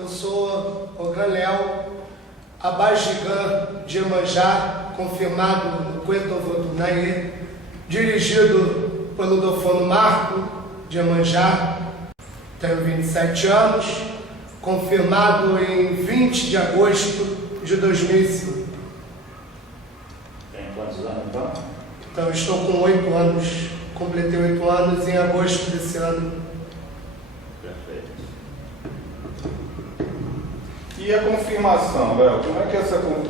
eu sou Ogan Léo, Abajigã de Iemanjá, confirmado no Cuetovô do Naê, dirigido pelo Dofano Marco de Iemanjá, tenho 27 anos, confirmado em 20 de agosto de 2005. Tem quantos anos então? Então estou com 8 anos, completei 8 anos em agosto desse ano. Perfeito. E a confirmação, Léo? Como é que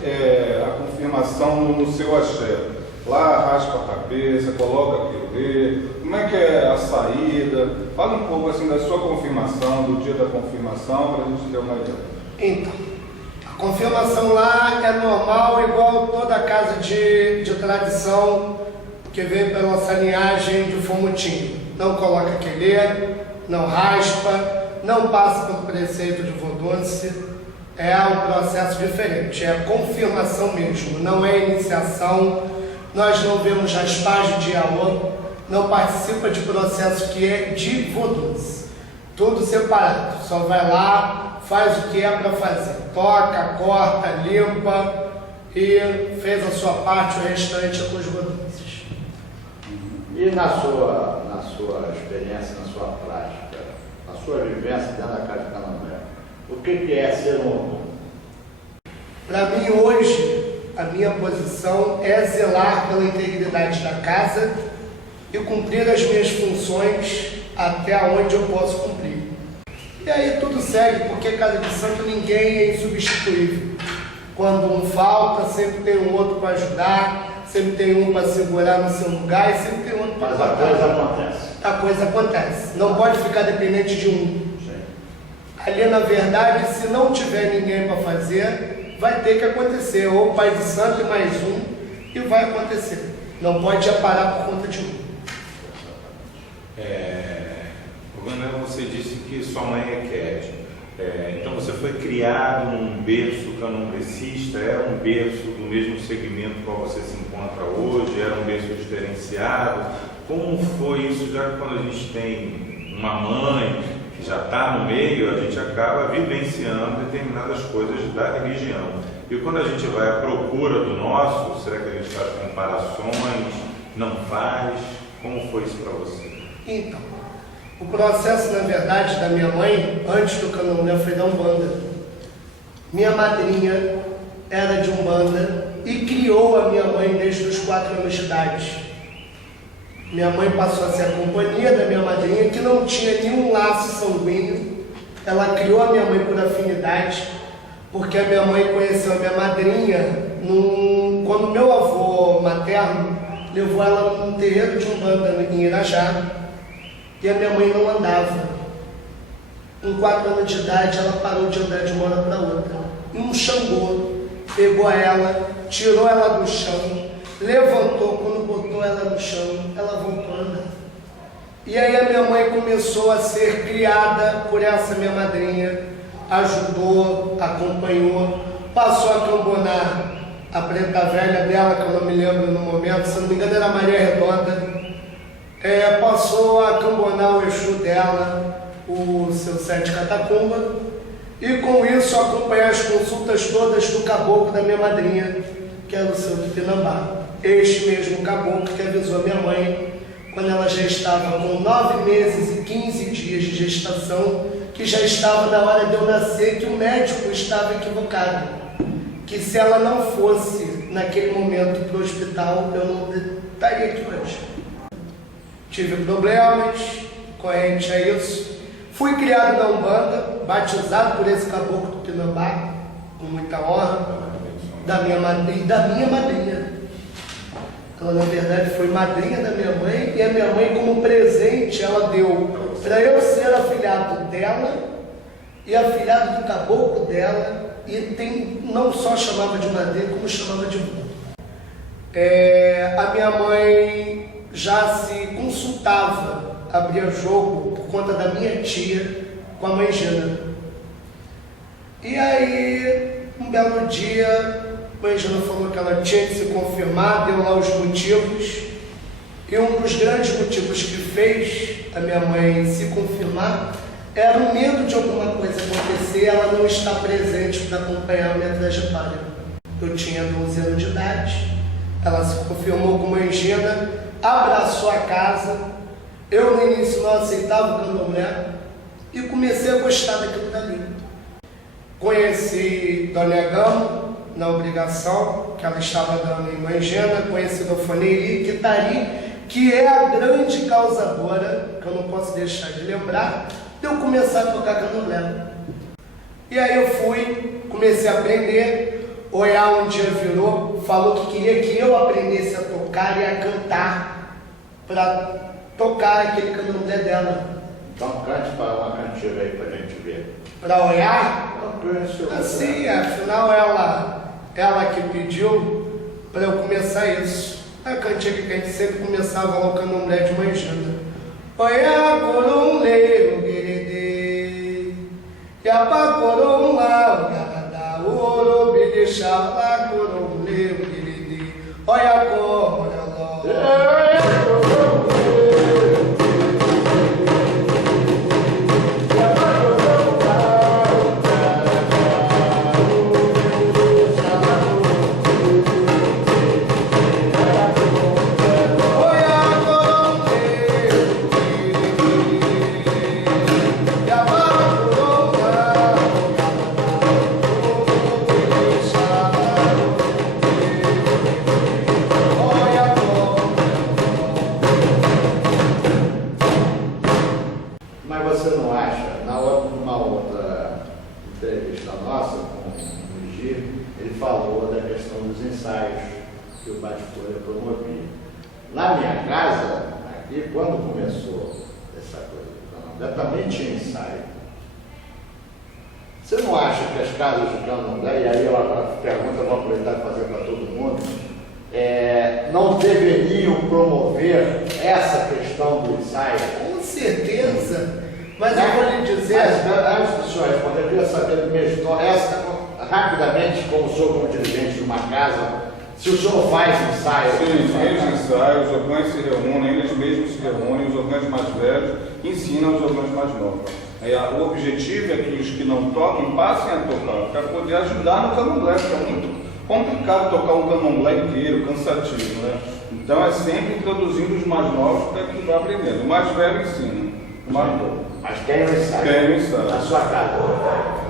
é a confirmação no seu axé? Lá raspa a cabeça, coloca aquele, como é que é a saída? Fala um pouco assim da sua confirmação, do dia da confirmação, para a gente ter uma ideia. Então, a confirmação lá é normal, igual toda casa de tradição que vem pela nossa linhagem de Fomutinho. Não coloca quelê, não raspa, não passa pelo preceito de Vodunce. É um processo diferente, é confirmação mesmo, não é iniciação. Nós não vemos raspagem de Yaô, não participa de processo que é de Vodunce. Tudo separado, só vai lá, faz o que é para fazer. Toca, corta, limpa e fez a sua parte, o restante é com os Vodunces. E na sua experiência, na sua prática, na sua vivência dentro da casa de Candomblé, o que é ser um Ogum? Para mim hoje, a minha posição é zelar pela integridade da casa e cumprir as minhas funções até onde eu posso cumprir. E aí tudo segue, porque casa de santo ninguém é insubstituível. Quando um falta, sempre tem um outro para ajudar, sempre tem um para segurar no seu lugar e sempre tem outro para Mas a coisa acontece. A coisa acontece. Não pode ficar dependente de um. Sim. Ali, na verdade, se não tiver ninguém para fazer, vai ter que acontecer, ou pai de santo e mais um, e vai acontecer. Não pode já parar por conta de um. Ogan, você disse que sua mãe é Ket. Então você foi criado num berço candomblecista, era um berço do mesmo segmento qual você se encontra hoje, era um berço diferenciado. Como foi isso, já que quando a gente tem uma mãe que já está no meio, a gente acaba vivenciando determinadas coisas da religião. E quando a gente vai à procura do nosso, será que a gente faz comparações? Não faz? Como foi isso para você? Então, o processo, na verdade, da minha mãe, antes do candomblé, foi da Umbanda. Minha madrinha era de Umbanda e criou a minha mãe desde os 4 anos de idade. Minha mãe passou a ser a companhia da minha madrinha, que não tinha nenhum laço sanguíneo. Ela criou a minha mãe por afinidade, porque a minha mãe conheceu a minha madrinha quando meu avô materno levou ela num terreiro de Umbanda em Irajá, e a minha mãe não andava. Com 4 anos de idade, ela parou de andar de uma hora para outra. E um Xangô pegou ela, tirou ela do chão, levantou. Quando botou ela no chão, ela voltou a andar. E aí a minha mãe começou a ser criada por essa minha madrinha, ajudou, acompanhou, passou a cambonar a preta velha dela, que eu não me lembro no momento, se não me engano era Maria Redonda. Passou a cambonar o Exu dela, o seu Sete Catacumba, e com isso acompanhar as consultas todas do caboclo da minha madrinha, que era o seu Tupinambá. Este mesmo caboclo que avisou a minha mãe, quando ela já estava com 9 meses e 15 dias de gestação, que já estava na hora de eu nascer, que o médico estava equivocado, que se ela não fosse naquele momento para o hospital, eu não estaria aqui hoje. Tive problemas corrente a isso. Fui criado na Umbanda, batizado por esse caboclo do Pinambá, com muita honra, da minha madrinha. Ela, na verdade, foi madrinha da minha mãe, e a minha mãe, como presente, ela deu para eu ser afilhado dela e afilhado do caboclo dela, e não só chamava de madrinha, como chamava de vô. A minha mãe já se consultava, abria jogo por conta da minha tia com a mãe Gina. E aí, um belo dia, a mãe Gina falou que ela tinha que se confirmar, deu lá os motivos, e um dos grandes motivos que fez a minha mãe se confirmar era o medo de alguma coisa acontecer, ela não estar presente para acompanhar a minha trajetória. Eu tinha 12 anos de idade, ela se confirmou como Angina, abraçou a casa. Eu no início não aceitava o candomblé e comecei a gostar daquilo dali. Conheci Dona Gama na obrigação que ela estava dando em Mangena, conheci Dofonei Kitari, que é a grande causadora, que eu não posso deixar de lembrar, de eu começar a tocar candomblé. E aí eu fui, comecei a aprender. Oiá um dia virou, falou que queria que eu aprendesse a tocar e a cantar, para tocar aquele candomblé dela. Então cante para uma cantiga aí pra gente ver. Para Oiá? Não, Assim, afinal ela que pediu para eu começar isso. A cantiga que a gente sempre começava lá o candomblé de Manjanda. Oiá corum leiro guerede, Yapa corum lá, Yada ouro bidixá lá corum leiro guerede, Oiá corum que o Bate-Folha promovia. Na minha casa, aqui, quando começou essa coisa do candomblé, também tinha ensaio. Você não acha que as casas de candomblé, e aí a pergunta eu vou aproveitar e fazer para todo mundo, não deveriam promover essa questão do ensaio? Com certeza, mas eu vou lhe dizer... Antes do senhor responder, eu queria saber mesmo, rapidamente, como sou como dirigente de uma casa, se o senhor faz ensaio... Sim, fez ensaio, os orgãos se reúnem, eles mesmos se reúnem, os orgãos mais velhos ensinam os orgãos mais novos. O objetivo é que os que não tocam passem a tocar, para poder ajudar no candomblé, porque é muito complicado tocar um candomblé inteiro, cansativo, né? Então é sempre introduzindo os mais novos para que vá aprendendo. O mais velho ensina, o mais novo. Mas tem o ensaio? Tem o ensaio. Na sua casa?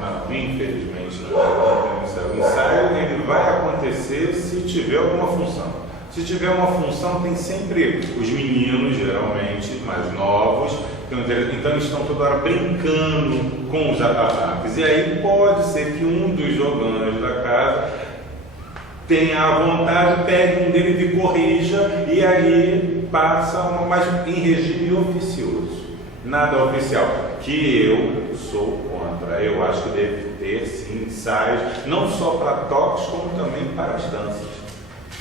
Não, infelizmente não tem ensaio. O ensaio ele vai acontecer se tiver alguma função. Se tiver uma função, tem sempre os meninos, geralmente, mais novos, então eles estão toda hora brincando com os atabaques. E aí pode ser que um dos joganos da casa tenha a vontade, pegue um deles e corrija, e aí passa mas em regime oficioso. Nada oficial, que eu sou contra. Eu acho que deve ter sim ensaios, não só para toques, como também para as danças.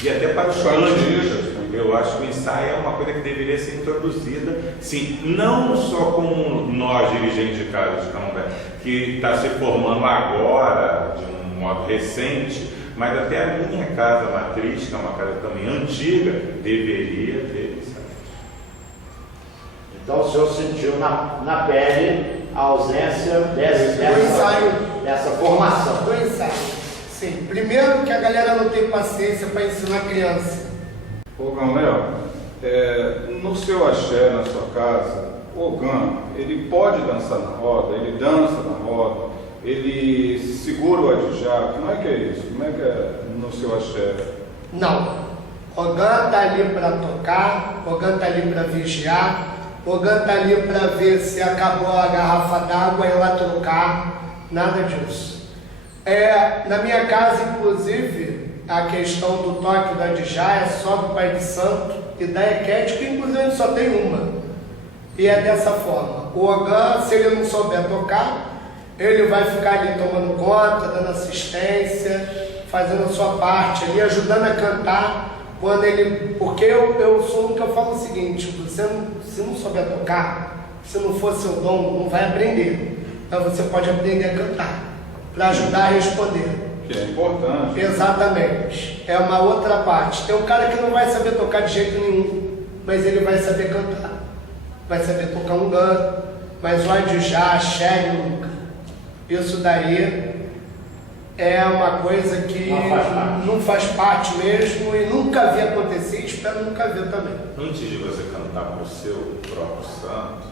E até para os cânticos. Eu acho que o ensaio é uma coisa que deveria ser introduzida, sim, não só como nós, dirigentes de casa de candomblé, que está se formando agora, de um modo recente, mas até a minha casa matriz, que é uma casa também antiga, deveria ter ensaio. Então o senhor sentiu na pele a ausência dessa formação. Do ensaio. Sim, primeiro que a galera não tem paciência para ensinar a criança. Ô Léo, no seu axé, na sua casa, o ogã, ele pode dançar na roda, ele dança na roda, ele segura o adijá, como é que é isso? Como é que é no seu axé? Não, o ogã está ali para tocar, o ogã está ali para vigiar, o ogã está ali para ver se acabou a garrafa d'água e lá trocar, nada disso. Na minha casa, inclusive, a questão do toque do adijá é só do Pai de Santo e da Equete, que inclusive só tem uma. E é dessa forma. O ogã, se ele não souber tocar, ele vai ficar ali tomando conta, dando assistência, fazendo a sua parte ali, ajudando a cantar. Quando ele, porque eu sou um que eu falo o seguinte: você se não souber tocar, se não for seu dom, não vai aprender. Então você pode aprender a cantar, para ajudar a responder. Que é importante. Exatamente. É uma outra parte. Tem um cara que não vai saber tocar de jeito nenhum, mas ele vai saber cantar. Vai saber tocar um gã, mas o Adjá, a Shelly nunca. Isso daí é uma coisa que não faz parte mesmo e nunca vi acontecer e espero nunca ver também. Antes de você cantar para o seu próprio santo,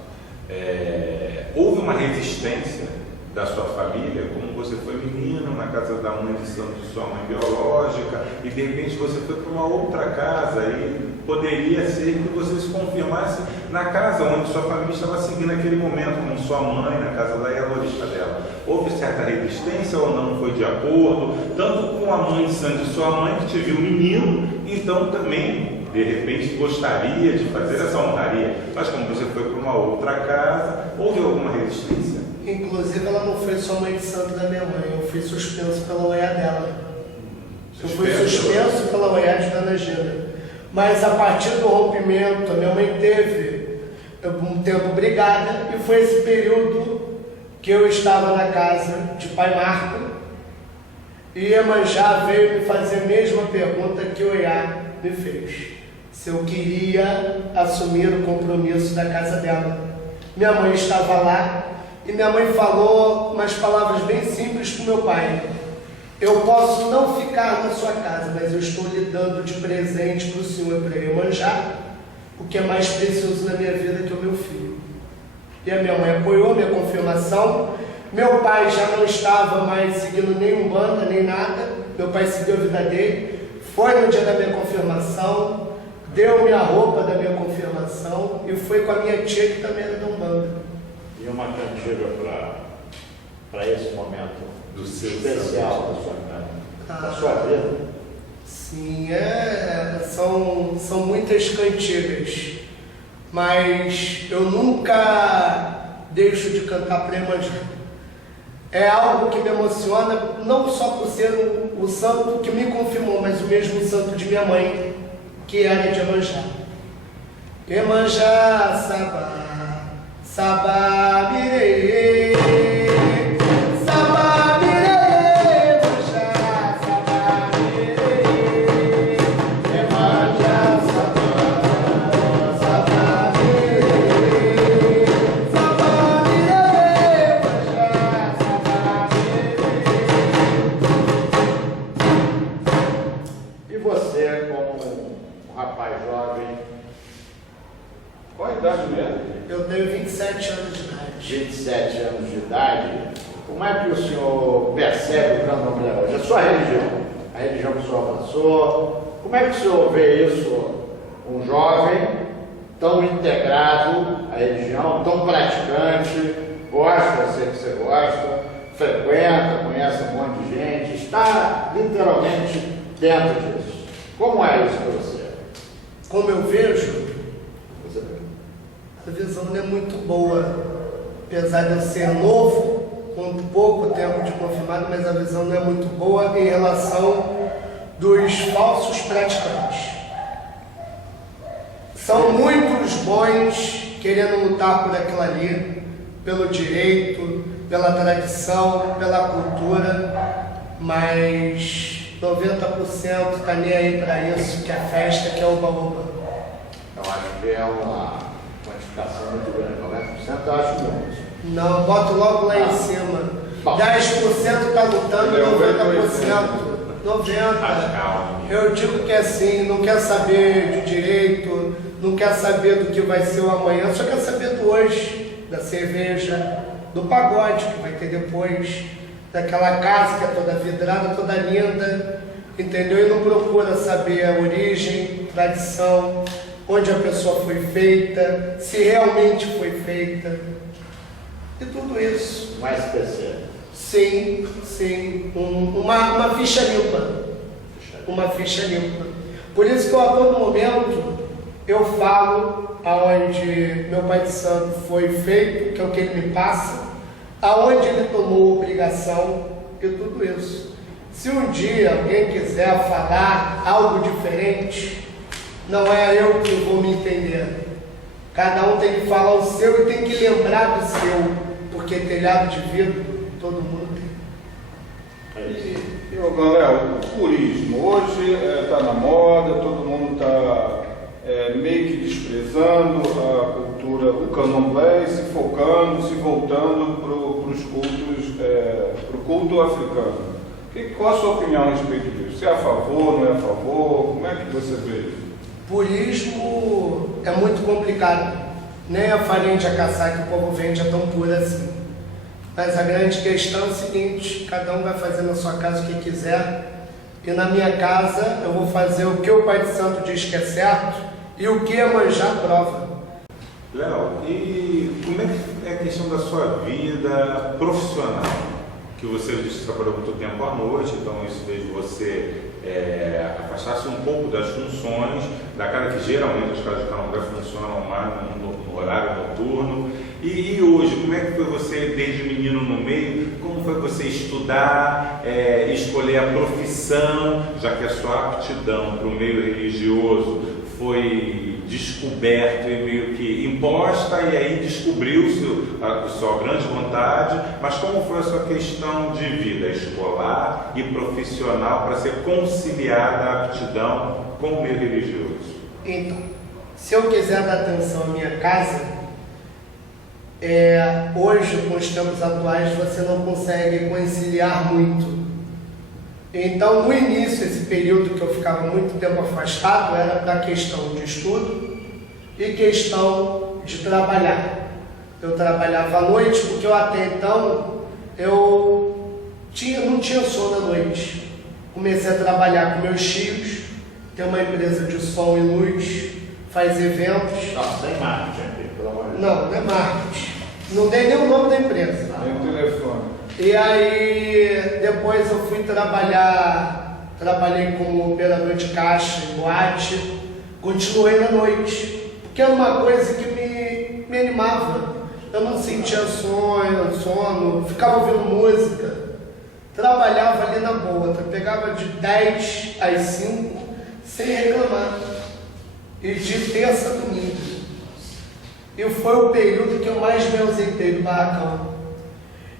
houve uma resistência da sua família, como você foi menino na casa da mãe de santo de sua mãe biológica, e de repente você foi para uma outra casa, e poderia ser que você se confirmasse na casa onde sua família estava seguindo naquele momento, como sua mãe, na casa da Yalorista dela. Houve certa resistência ou não foi de acordo, tanto com a mãe de santo de sua mãe, que te viu menino, então também, de repente, gostaria de fazer essa honraria, mas como você foi para uma outra casa, houve alguma resistência? Inclusive, ela não foi só mãe de santo da minha mãe, eu fui suspenso pela OEA dela. Eu fui suspenso pela OEA de Dona Gina. Mas a partir do rompimento, a minha mãe teve um tempo brigada, e foi esse período que eu estava na casa de pai Marco, e Iemanjá veio me fazer a mesma pergunta que o OEA me fez. Se eu queria assumir o compromisso da casa dela. Minha mãe estava lá, e minha mãe falou umas palavras bem simples para o meu pai. Eu posso não ficar na sua casa, mas eu estou lhe dando de presente para o senhor e para Iemanjá o que é mais precioso na minha vida, que é o meu filho. E a minha mãe apoiou minha confirmação. Meu pai já não estava mais seguindo nem Umbanda, nem nada. Meu pai seguiu a vida dele. Foi no dia da minha confirmação, deu-me a roupa da minha confirmação e foi com a minha tia, que também era da Umbanda. E uma cantiga para esse momento Do seu especial da sua vida? Sim, são muitas cantigas, mas eu nunca deixo de cantar para Iemanjá. É algo que me emociona, não só por ser o santo que me confirmou, mas o mesmo santo de minha mãe, que era de Iemanjá. Iemanjá, Sabá, Sabá, Mirei, Sabá, Mirei, Iemanjá, Sabá, Mirei, Iemanjá, Sabá, Sabá, Mirei, Sabá, Mirei, Iemanjá, Sabá, Mirei. E você, como um rapaz jovem, Qual a idade mesmo? Eu tenho 27 anos de idade. 27 anos de idade, como é que o senhor percebe o candomblé hoje? A sua religião, a religião que o senhor abraçou, como é que o senhor vê isso? Um jovem tão integrado à religião, tão praticante, gosta, eu sei que você gosta, frequenta, conhece um monte de gente, está literalmente dentro disso. Como é isso para você? Como eu vejo, Você a visão não é muito boa. Apesar de eu ser novo, com pouco tempo de confirmado, mas a visão não é muito boa em relação dos falsos praticantes. São muitos bons querendo lutar por aquilo ali, pelo direito, pela tradição, pela cultura, mas 90% está nem aí para isso, que é a festa, que é o oba-oba. Eu acho que é uma quantificação muito grande, 90% eu acho muito. Não, boto logo lá em cima. 10% está lutando, 90%. 90%. Eu digo que é assim, não quer saber de direito, não quer saber do que vai ser o amanhã, só quer saber do hoje, da cerveja, do pagode que vai ter depois, daquela casa que é toda vidrada, toda linda, entendeu? E não procura saber a origem, tradição, onde a pessoa foi feita, se realmente foi feita, e tudo isso. Mais SPC. Sim, sim, uma ficha limpa, uma ficha limpa. Por isso que eu, a todo momento, eu falo aonde meu pai de santo foi feito, que é o que ele me passa, aonde ele tomou obrigação e tudo isso. Se um dia alguém quiser falar algo diferente, não é eu que vou me entender. Cada um tem que falar o seu e tem que lembrar do seu, porque telhado de vidro todo mundo tem. E Léo, o turismo hoje está na moda, todo mundo está meio que desprezando a cultura cultura, o candomblé, e se focando, se voltando para os cultos, para o culto africano. Qual a sua opinião a respeito disso? Você é a favor, não é a favor? Como é que você vê isso? Purismo é muito complicado. Nem a farinha de acaçá que o povo vende é tão pura assim. Mas a grande questão é o seguinte: cada um vai fazer na sua casa o que quiser. E na minha casa eu vou fazer o que o Pai de Santo diz que é certo e o que Iemanjá prova. Léo, e como é que é a questão da sua vida profissional? Que você disse que trabalhou muito tempo à noite, então isso fez você afastar-se um pouco das funções da casa, que geralmente as casas de candomblé funcionam mais no horário noturno. E hoje, como é que foi você, desde menino no meio, como foi você estudar, escolher a profissão, já que a sua aptidão para o meio religioso foi descoberto e meio que imposta, e aí descobriu-se a sua grande vontade, mas como foi a sua questão de vida escolar e profissional para ser conciliada a aptidão com o meio religioso? Então, se eu quiser dar atenção à minha casa, hoje, com os tempos atuais, você não consegue conciliar muito. Então, no início, esse período que eu ficava muito tempo afastado, era para questão de estudo e questão de trabalhar. Eu trabalhava à noite, porque eu até então, não tinha sono à noite. Comecei a trabalhar com meus tios, ter uma empresa de som e luz, faz eventos. Não, sem marketing aqui, pelo amor de Deus. Não é marketing. Não dei nem o nome da empresa. Tem telefone. E aí, depois eu fui trabalhei como operador de caixa em boate, continuei na noite, porque era uma coisa que me animava. Eu não sentia sono, ficava ouvindo música, trabalhava ali na boa, pegava de 10 às 5, sem reclamar, e de terça a domingo. E foi o período que eu mais me ausentei do barracão.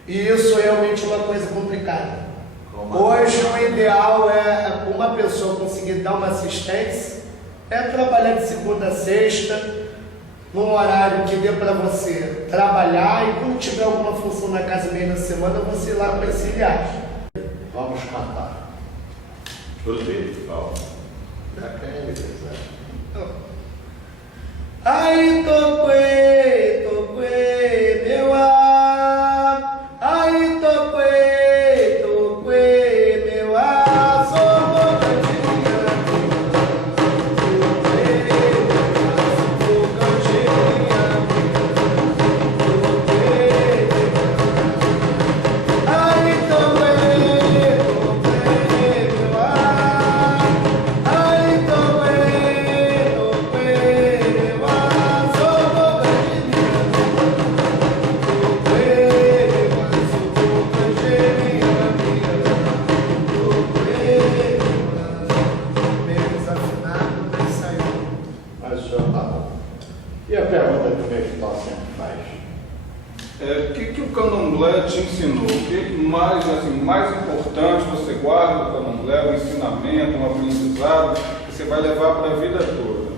E isso é realmente uma coisa complicada. Hoje o ideal é uma pessoa conseguir dar uma assistência, trabalhar de segunda a sexta, num horário que dê para você trabalhar, e quando tiver alguma função na casa meio da semana, você ir lá conciliar. Vamos cantar. Tudo Paulo. Já quem ele quiser. Aí toquei, meu ar. Aí toquei, meu ar. Sou bocadinha, aí toquei, meu ar. Aí toquei, meu ar. Sou bocadinha. Mas o senhor tá bom. E a pergunta que o Mefitó sempre faz? O que o candomblé te ensinou? O que mais importante você guarda do candomblé, um ensinamento, um aprendizado que você vai levar para a vida toda?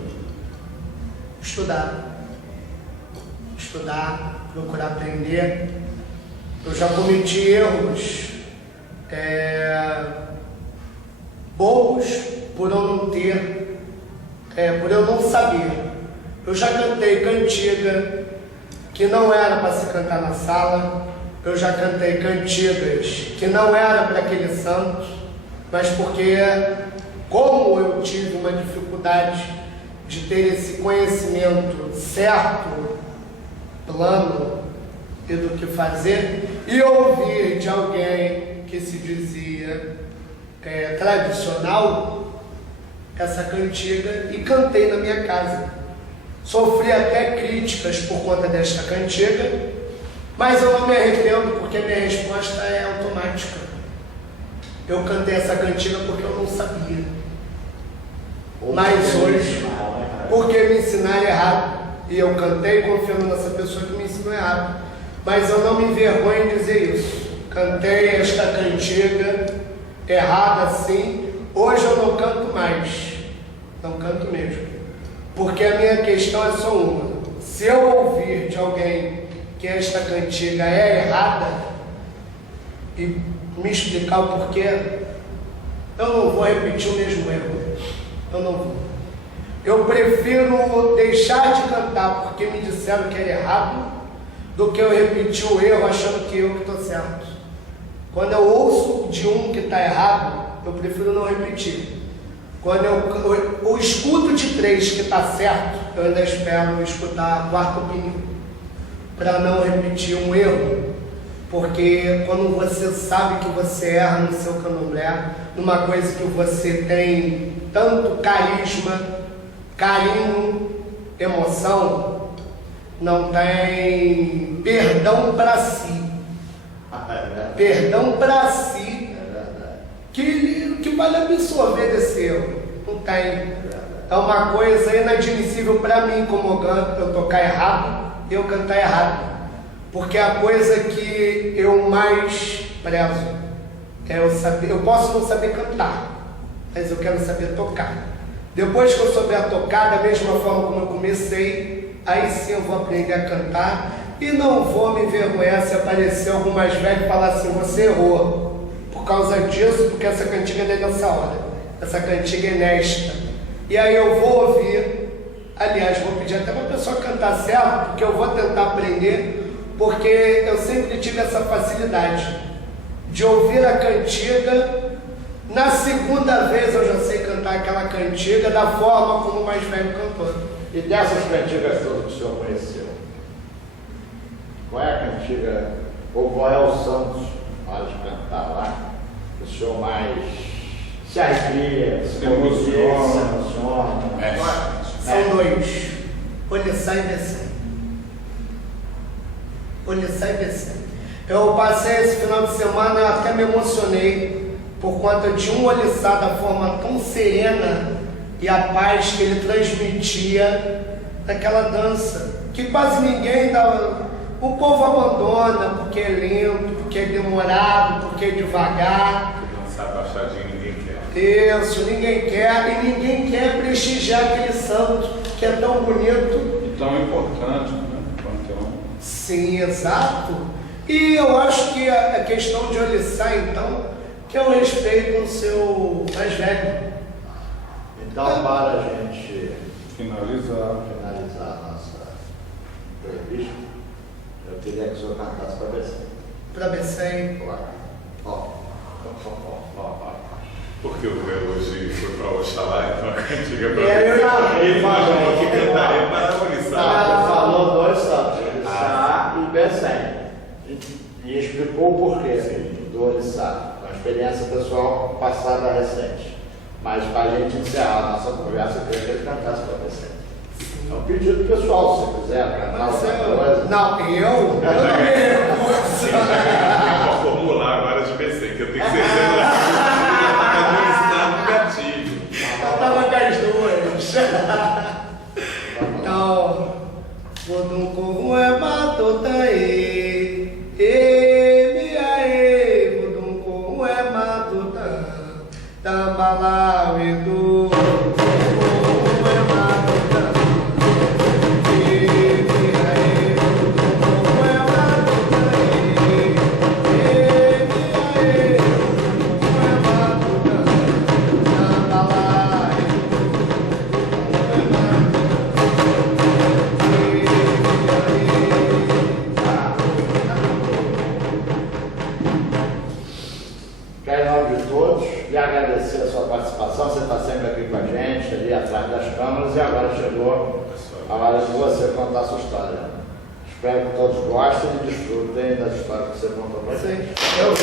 Estudar, procurar aprender. Eu já cometi erros bobos por eu não ter, por eu não saber. Eu já cantei cantiga que não era para se cantar na sala. Eu já cantei cantigas que não era para aquele santo, mas porque, como eu tive uma dificuldade de ter esse conhecimento certo, plano e do que fazer, e ouvir de alguém que se dizia tradicional essa cantiga, e cantei na minha casa. Sofri até críticas por conta desta cantiga, mas eu não me arrependo, porque a minha resposta é automática. Eu cantei essa cantiga porque eu não sabia. Mas hoje, porque me ensinaram errado, e eu cantei confiando nessa pessoa que me ensinou errado. Mas eu não me envergonho de dizer isso. Cantei esta cantiga errada sim. Hoje eu não canto mais. Não canto mesmo. Porque a minha questão é só uma. Se eu ouvir de alguém que esta cantiga é errada e me explicar o porquê, eu não vou repetir o mesmo erro. Eu não vou. Eu prefiro deixar de cantar porque me disseram que era errado do que eu repetir o erro achando que eu que estou certo. Quando eu ouço de um que está errado, eu prefiro não repetir. Quando eu escuto de 3 que está certo, eu ainda espero escutar a quarta opinião, para não repetir um erro. Porque quando você sabe que você erra no seu candomblé, numa coisa que você tem tanto carisma, carinho, emoção, não tem perdão para si. Perdão para si que vai absorver desse erro. Não tem. É uma coisa inadmissível para mim, como eu tocar errado e eu cantar errado. Porque a coisa que eu mais prezo é eu saber. Eu posso não saber cantar, mas eu quero saber tocar. Depois que eu souber tocar, da mesma forma como eu comecei, aí sim eu vou aprender a cantar e não vou me envergonhar se aparecer algum mais velho e falar assim: você errou por causa disso, porque essa cantiga não é dessa hora, essa cantiga é nesta. E aí eu vou ouvir, aliás, vou pedir até para a pessoa cantar certo, porque eu vou tentar aprender. Porque eu sempre tive essa facilidade de ouvir a cantiga, na segunda vez eu já sei cantar aquela cantiga da forma como o mais velho cantou. E dessas cantigas todas que o senhor conheceu, qual é a cantiga, ou qual é o santo, na hora de cantar lá, que o senhor mais se arrepia, se emociona? São 2, Olissá e Becém. Olissá e Becém. Eu passei esse final de semana, eu até me emocionei por conta de um Olissá, da forma tão serena e a paz que ele transmitia naquela dança, que quase ninguém dá. O povo abandona porque é lento, porque é demorado, porque é devagar. Dançar baixadinho ninguém quer. Isso, ninguém quer, e ninguém quer prestigiar aquele santo que é tão bonito e tão importante, né? Sim, exato. E eu acho que a questão de Olissá, então, que é o respeito no seu mais velho. Então, para a gente finalizar a nossa entrevista, eu queria que o senhor cantasse para Becém. Para Becém. Porque o meu hoje foi para Oxalá, então a cantiga para Ele falou que cantaria para Olissá. Ele falou 2 santos, Olissá e Becém. E explicou o porquê do Olissá, uma experiência pessoal passada recente. Mas para a gente encerrar a nossa conversa, eu queria que ele cantasse para Becém. É um pedido pessoal, se você quiser cantar alguma coisa. Não, eu não me Eu vou formular agora de Becém, que eu tenho certeza gatilho. Eu estava com as 2. Então, Vodum como é matotaê, miaê, Vodum como é matotã, tambalau e do, como é matotã, miaê, Vodum como é matotaê, miaê, como é matotã, tambalau e do, como é matotã. Quero, em nome de todos, lhe agradecer a sua participação. Você está sempre aqui com a gente, ali atrás das câmeras, e agora chegou a hora de você contar a sua história. Espero que todos gostem e desfrutem da história que você contou para a gente. Eu